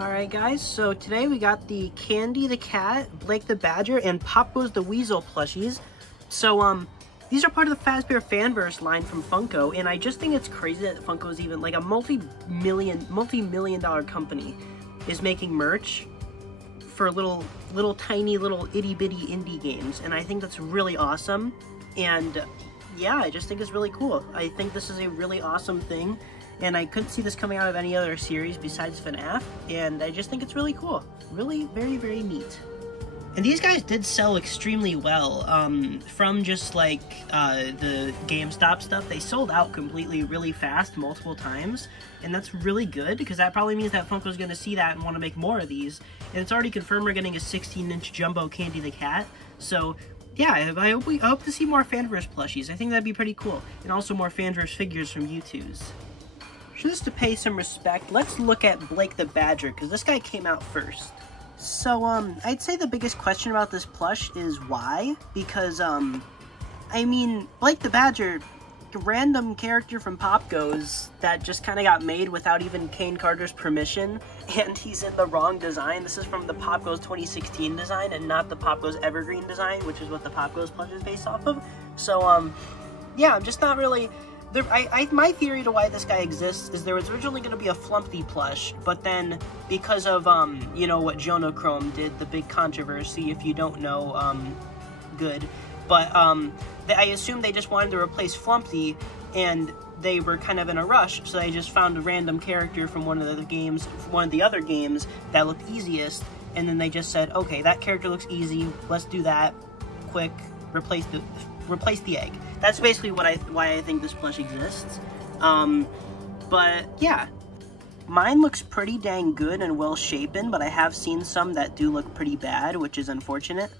Alright guys, so today we got the Candy the Cat, Blake the Badger, and Popgoes the Weasel plushies. So, these are part of the FAZBEAR FANVERSE line from Funko, and I just think it's crazy that Funko's even, like a multi-million dollar company is making merch for little tiny itty-bitty indie games, and I think that's really awesome. And yeah, I just think it's really cool. I think this is a really awesome thing, and I couldn't see this coming out of any other series besides FNAF, and I just think it's really cool. Really, very, very neat. And these guys did sell extremely well. From just like the GameStop stuff, they sold out completely really fast multiple times, and that's really good because that probably means that Funko's going to see that and want to make more of these. And it's already confirmed we're getting a 16-inch jumbo Candy the Cat, so yeah, I hope to see more Fanverse plushies. I think that'd be pretty cool, and also more Fanverse figures from U2s. Just to pay some respect, let's look at Blake the Badger, because this guy came out first. So, I'd say the biggest question about this plush is why, because, I mean, Blake the Badger, a random character from Popgoes that just kind of got made without even Kane Carter's permission, and he's in the wrong design. This is from the Popgoes 2016 design, and not the Popgoes Evergreen design, which is what the Popgoes plush is based off of. So, yeah, I'm just not really... my theory to why this guy exists is there was originally going to be a Flumpty plush, but then because of, you know, what Jonah Chrome did, the big controversy, if you don't know, good. But, I assume they just wanted to replace Flumpty, and they were kind of in a rush, so they just found a random character from one of the other games that looked easiest, and then they just said, okay, that character looks easy, let's do that, quick, replace the egg. That's basically why I think this plush exists. But yeah, mine looks pretty dang good and well shapen, but I have seen some that do look pretty bad, which is unfortunate.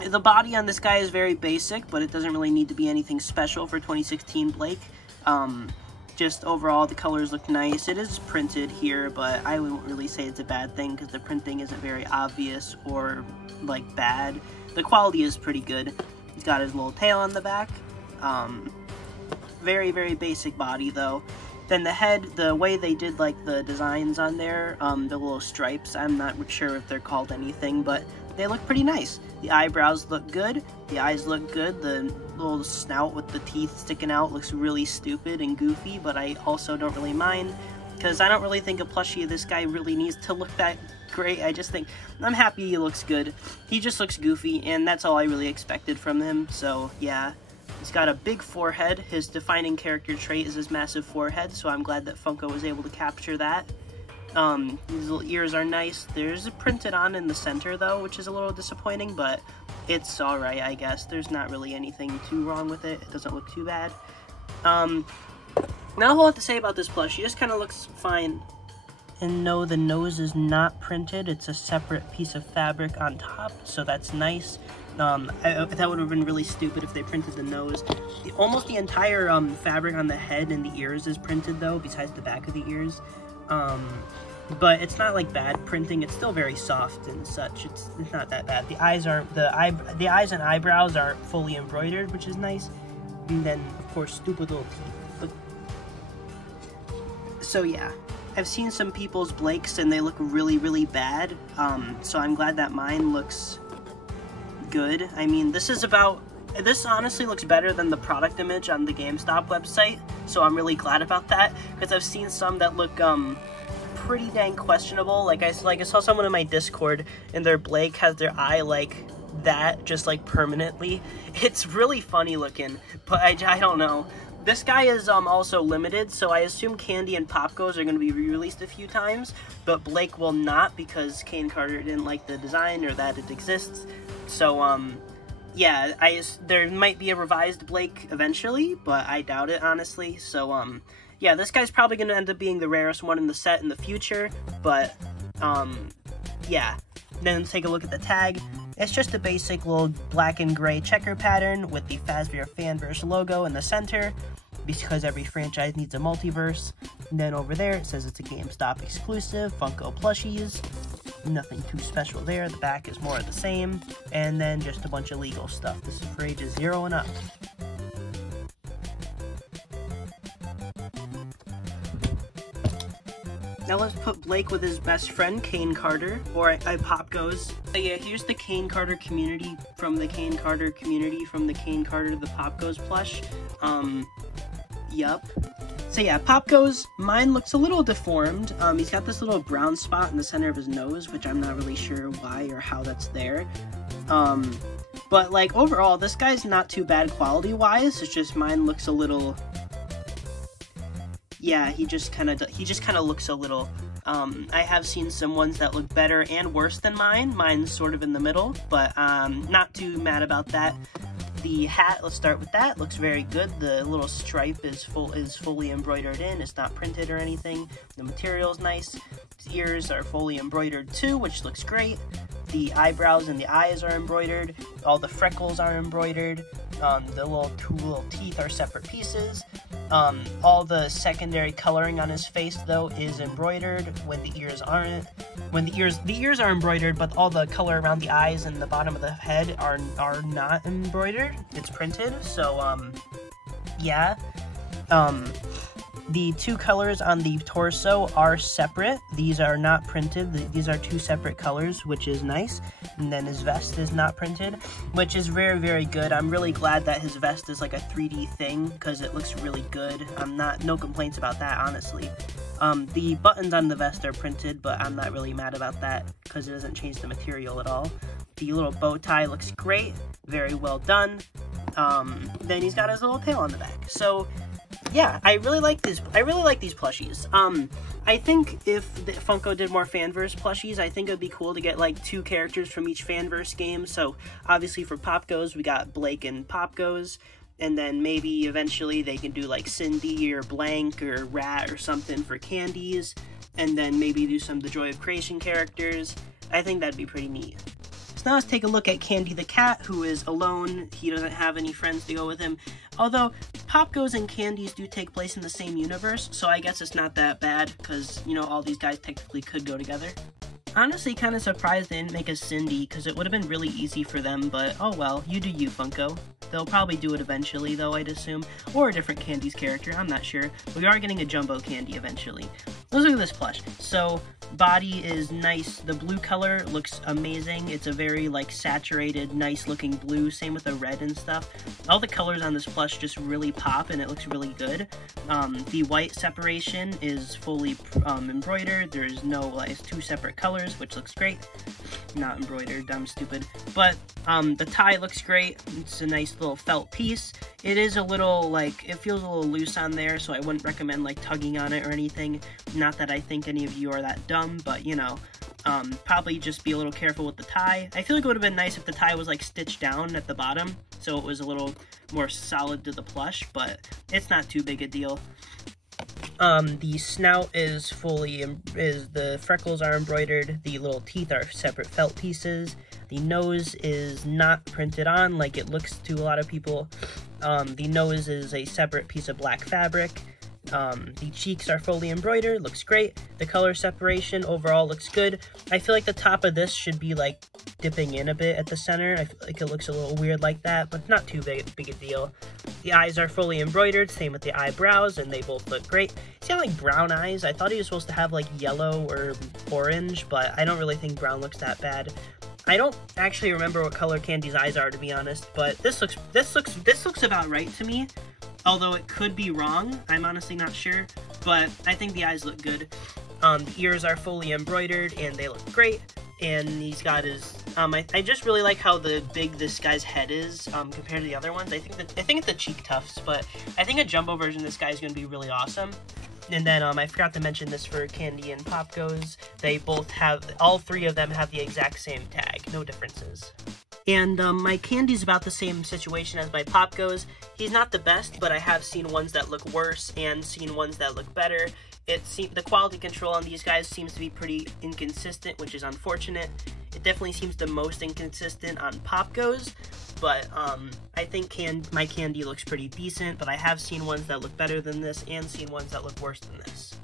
The body on this guy is very basic, but it doesn't really need to be anything special for 2016 Blake. Just overall, the colors look nice. It is printed here, but I wouldn't really say it's a bad thing because the printing isn't very obvious or like bad. The quality is pretty good. He's got his little tail on the back. Very, very basic body though. Then the head, the way they did like the designs on there, the little stripes, I'm not sure if they're called anything, but they look pretty nice. The eyebrows look good. The eyes look good. The little snout with the teeth sticking out looks really stupid and goofy, but I also don't really mind because I don't really think a plushie of this guy really needs to look that great. I just think, I'm happy he looks good. He just looks goofy, and that's all I really expected from him, so yeah. He's got a big forehead. His defining character trait is his massive forehead, so I'm glad that Funko was able to capture that. His little ears are nice. There's a printed on in the center, though, which is a little disappointing, but it's alright, I guess. There's not really anything too wrong with it. It doesn't look too bad. Not a whole lot to say about this plush. He just kind of looks fine. And no, the nose is not printed. It's a separate piece of fabric on top, so that's nice. That would have been really stupid if they printed the nose. Almost the entire fabric on the head and the ears is printed, though, besides the back of the ears. But it's not like bad printing. It's still very soft and such. It's not that bad. The eyes and eyebrows are fully embroidered, which is nice. And then, of course, stupid little teeth. So yeah, I've seen some people's Blakes and they look really, really bad. So I'm glad that mine looks good. I mean, this honestly looks better than the product image on the GameStop website. So I'm really glad about that because I've seen some that look pretty dang questionable. Like I saw someone in my Discord and their Blake has their eye like that, just like permanently. It's really funny looking, but I don't know. This guy is also limited, so I assume Candy and Popgoes are going to be re-released a few times, but Blake will not because Kane Carter didn't like the design or that it exists. So, yeah, there might be a revised Blake eventually, but I doubt it, honestly. So, yeah, this guy's probably going to end up being the rarest one in the set in the future, but, yeah. Then take a look at the tag. It's just a basic little black and gray checker pattern with the FAZBEAR Fanverse logo in the center, because every franchise needs a multiverse. And then over there, it says it's a GameStop exclusive, Funko plushies. Nothing too special there. The back is more of the same. And then just a bunch of legal stuff. This is for ages 0 and up. Now let's put Blake with his best friend, Kane Carter, or Popgoes. So yeah, here's the Kane Carter community from the Kane Carter community from the Kane Carter to the Popgoes plush. Yup. So yeah, Popgoes, mine looks a little deformed. He's got this little brown spot in the center of his nose, which I'm not really sure why or how that's there. But like overall, this guy's not too bad quality-wise. It's just mine looks a little. Yeah, he just kind of looks a little. I have seen some ones that look better and worse than mine. Mine's sort of in the middle, but not too mad about that. The hat, let's start with that, looks very good. The little stripe is fully embroidered in. It's not printed or anything. The material's nice. His ears are fully embroidered too, which looks great. The eyebrows and the eyes are embroidered. All the freckles are embroidered. The two little teeth are separate pieces. All the secondary coloring on his face though is embroidered when the ears aren't. When the ears are embroidered, but all the color around the eyes and the bottom of the head are not embroidered. It's printed. So yeah. The two colors on the torso are separate. These are not printed. These are two separate colors, which is nice. And then his vest is not printed, which is very, very good. I'm really glad that his vest is like a 3D thing because it looks really good. No complaints about that, honestly. The buttons on the vest are printed, but I'm not really mad about that because it doesn't change the material at all. The little bow tie looks great. Very well done. Then he's got his little tail on the back. So yeah, I really like these plushies. I think if Funko did more Fanverse plushies, I think it would be cool to get like 2 characters from each Fanverse game. So obviously for Popgoes, we got Blake and Popgoes, and then maybe eventually they can do like Cindy or Blank or Rat or something for candies, and then maybe do some of the Joy of Creation characters. I think that'd be pretty neat. So now let's take a look at Candy the cat, who is alone. He doesn't have any friends to go with him. Although, Popgoes and Candies do take place in the same universe, so I guess it's not that bad, because, you know, all these guys technically could go together. Honestly, kind of surprised they didn't make a Cindy, because it would have been really easy for them, but oh well, you do you, Funko. They'll probably do it eventually, though, I'd assume. Or a different Candies character, I'm not sure. But we are getting a Jumbo Candy eventually. Let's look at this plush. So, body is nice. The blue color looks amazing. It's a very, like, saturated, nice-looking blue. Same with the red and stuff. All the colors on this plush just really pop, and it looks really good. The white separation is fully embroidered. There's no, like, 2 separate colors, which looks great. Not embroidered, I'm stupid. But the tie looks great. It's a nice little felt piece. It is a little, like, it feels a little loose on there, so I wouldn't recommend, like, tugging on it or anything. Not that I think any of you are that dumb, but, you know, probably just be a little careful with the tie. I feel like it would have been nice if the tie was, like, stitched down at the bottom, so it was a little more solid to the plush, but it's not too big a deal. The snout is the freckles are embroidered, the little teeth are separate felt pieces, the nose is not printed on like it looks to a lot of people. The nose is a separate piece of black fabric. The cheeks are fully embroidered, looks great. The color separation overall looks good. I feel like the top of this should be like dipping in a bit at the center. I feel like it looks a little weird like that, but not too big a deal. The eyes are fully embroidered, same with the eyebrows, and they both look great. He's got like brown eyes. I thought he was supposed to have like yellow or orange, but I don't really think brown looks that bad. I don't actually remember what color Candy's eyes are, to be honest, but this looks about right to me. Although it could be wrong, I'm honestly not sure, but I think the eyes look good. The ears are fully embroidered, and they look great, and he's got his, I just really like how big this guy's head is, compared to the other ones. I think it's the cheek tufts, but I think a jumbo version of this guy is going to be really awesome. And then, I forgot to mention this for Candy and Popgoes. They both have, all 3 of them have the exact same tag, no differences. And my Candy's about the same situation as my Popgoes. He's not the best, but I have seen ones that look worse and seen ones that look better. The quality control on these guys seems to be pretty inconsistent, which is unfortunate. It definitely seems the most inconsistent on Popgoes, but I think my Candy looks pretty decent, but I have seen ones that look better than this and seen ones that look worse than this.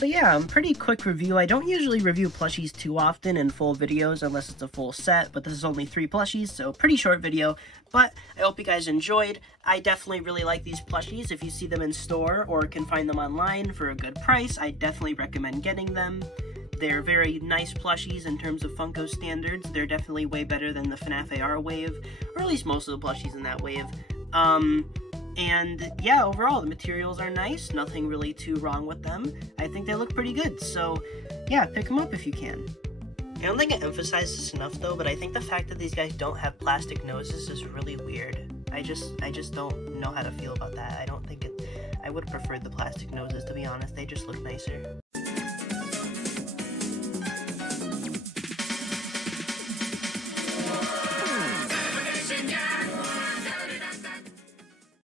So yeah, pretty quick review. I don't usually review plushies too often in full videos unless it's a full set, but this is only 3 plushies, so pretty short video. But I hope you guys enjoyed. I definitely really like these plushies. If you see them in store or can find them online for a good price, I definitely recommend getting them. They're very nice plushies in terms of Funko standards. They're definitely way better than the FNAF AR wave, or at least most of the plushies in that wave. And yeah, overall, the materials are nice. Nothing really too wrong with them. I think they look pretty good. So yeah, pick them up if you can. I don't think I emphasized this enough though, but I think the fact that these guys don't have plastic noses is really weird. I just don't know how to feel about that. I don't think it... I would have preferred the plastic noses, to be honest. They just look nicer.